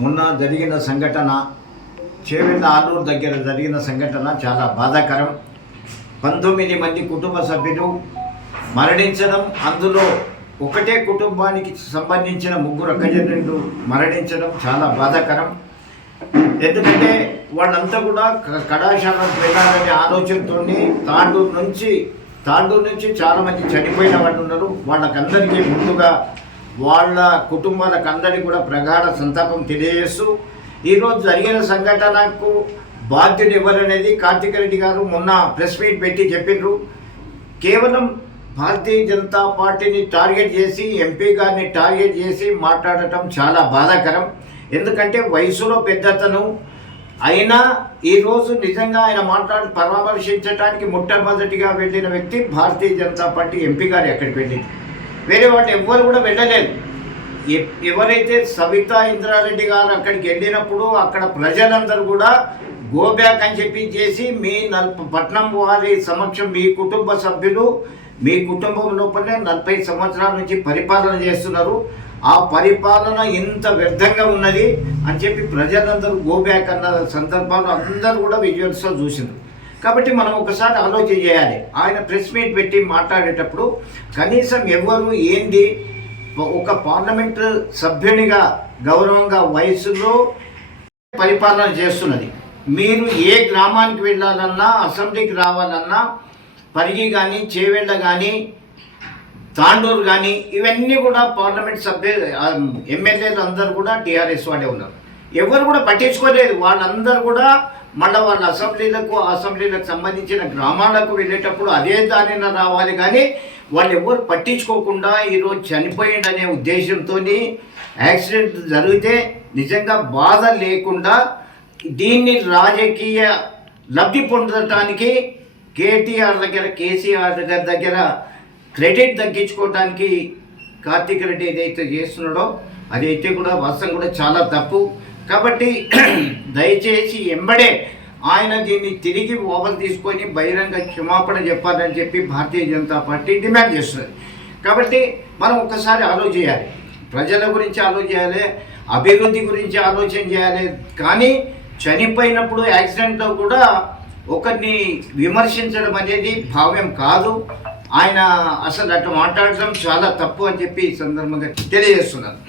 మొన్న జరిగిన సంఘటన చేవెళ్ళ ఆలూరు దగ్గర జరిగిన సంఘటన చాలా బాధాకరం. 19 మంది కుటుంబ సభ్యులు మరణించడం, అందులో ఒకటే కుటుంబానికి సంబంధించిన 3 అక్కజనులు మరణించడం చాలా బాధాకరం. ఎందుకంటే వాళ్ళంతా కూడా కళాశాలకు వెళ్ళాలనే ఆలోచనతో తాండూరు నుంచి చాలామంది చనిపోయిన వాళ్ళు ఉన్నారు. వాళ్ళకందరికీ ముందుగా వాళ్ళ కుటుంబాలకు అందరికీ కూడా ప్రగాఢ సంతాపం తెలియజేస్తూ ఈరోజు జరిగిన సంఘటనకు బాధ్యుడు ఎవరనేది కార్తిక్ రెడ్డి గారు మొన్న ప్రెస్ మీట్ పెట్టి చెప్పిండ్రు. కేవలం భారతీయ జనతా పార్టీని టార్గెట్ చేసి, ఎంపీ గారిని టార్గెట్ చేసి మాట్లాడటం చాలా బాధాకరం. ఎందుకంటే వయసులో పెద్దతను అయినా ఈరోజు నిజంగా ఆయన పరామర్శించడానికి మొట్టమొదటిగా వెళ్ళిన వ్యక్తి భారతీయ జనతా పార్టీ ఎంపీ గారు. ఎక్కడికి వెళ్ళింది, వేరే వాళ్ళు ఎవ్వరు కూడా వెళ్ళలేదు. ఎవరైతే సవితా ఇంద్రారెడ్డి గారు అక్కడికి వెళ్ళినప్పుడు అక్కడ ప్రజలందరూ కూడా గో బ్యాక్ అని చెప్పి చేసి మీ పట్నం వారి సమక్షం మీ కుటుంబ సభ్యులు మీ కుటుంబం లోపలనే 40 సంవత్సరాల నుంచి పరిపాలన చేస్తున్నారు, ఆ పరిపాలన ఇంత వ్యర్థంగా ఉన్నది అని చెప్పి ప్రజలందరూ గో బ్యాక్ అన్న సందర్భాలు అందరూ కూడా విజువల్స్లో చూసినారు. కాబట్టి మనం ఒకసారి ఆలోచన చేయాలి. ఆయన ప్రెస్ మీట్ పెట్టి మాట్లాడేటప్పుడు కనీసం ఎవరు ఏంది, ఒక పార్లమెంటు సభ్యునిగా గౌరవంగా వయసులో పరిపాలన చేస్తున్నది. మీరు ఏ గ్రామానికి వెళ్ళాలన్నా, అసెంబ్లీకి రావాలన్నా, పరిగి కానీ, చేవెళ్ళ కానీ, తాండూరు కానీ, ఇవన్నీ కూడా పార్లమెంట్ ఎమ్మెల్యేలు అందరూ కూడా టీఆర్ఎస్ వాడే ఉన్నారు. ఎవరు కూడా పట్టించుకోలేదు. వాళ్ళందరూ కూడా మళ్ళీ వాళ్ళ అసెంబ్లీలకు సంబంధించిన గ్రామాలకు వెళ్ళేటప్పుడు అదే దానిన రావాలి, కానీ వాళ్ళు ఎవరు పట్టించుకోకుండా ఈరోజు చనిపోయిందనే ఉద్దేశంతో యాక్సిడెంట్ జరిగితే నిజంగా బాధ లేకుండా దీన్ని రాజకీయ లబ్ధి పొందటానికి కేటీఆర్ దగ్గర, కేసీఆర్ దగ్గర క్రెడిట్ తగ్గించుకోవడానికి కార్తిక్ రెడ్డి ఏదైతే చేస్తున్నాడో అదైతే కూడా వాస్తవం కూడా చాలా తప్పు. కాబట్టి దయచేసి ఎంబడే ఆయన దీన్ని తిరిగి వాపసు తీసుకొని బహిరంగ క్షమాపణ చెప్పాలని చెప్పి భారతీయ జనతా పార్టీ డిమాండ్ చేస్తుంది. కాబట్టి మనం ఒక్కసారి ఆలోచన చేయాలి, ప్రజల గురించి ఆలోచన చేయాలి, అభివృద్ధి గురించి ఆలోచన చేయాలి. కానీ చనిపోయినప్పుడు యాక్సిడెంట్లో కూడా ఒకరిని విమర్శించడం అనేది భావ్యం కాదు. ఆయన అసలు అట్లా మాట్లాడటం చాలా తప్పు అని చెప్పి ఈ సందర్భంగా తెలియజేస్తున్నాను.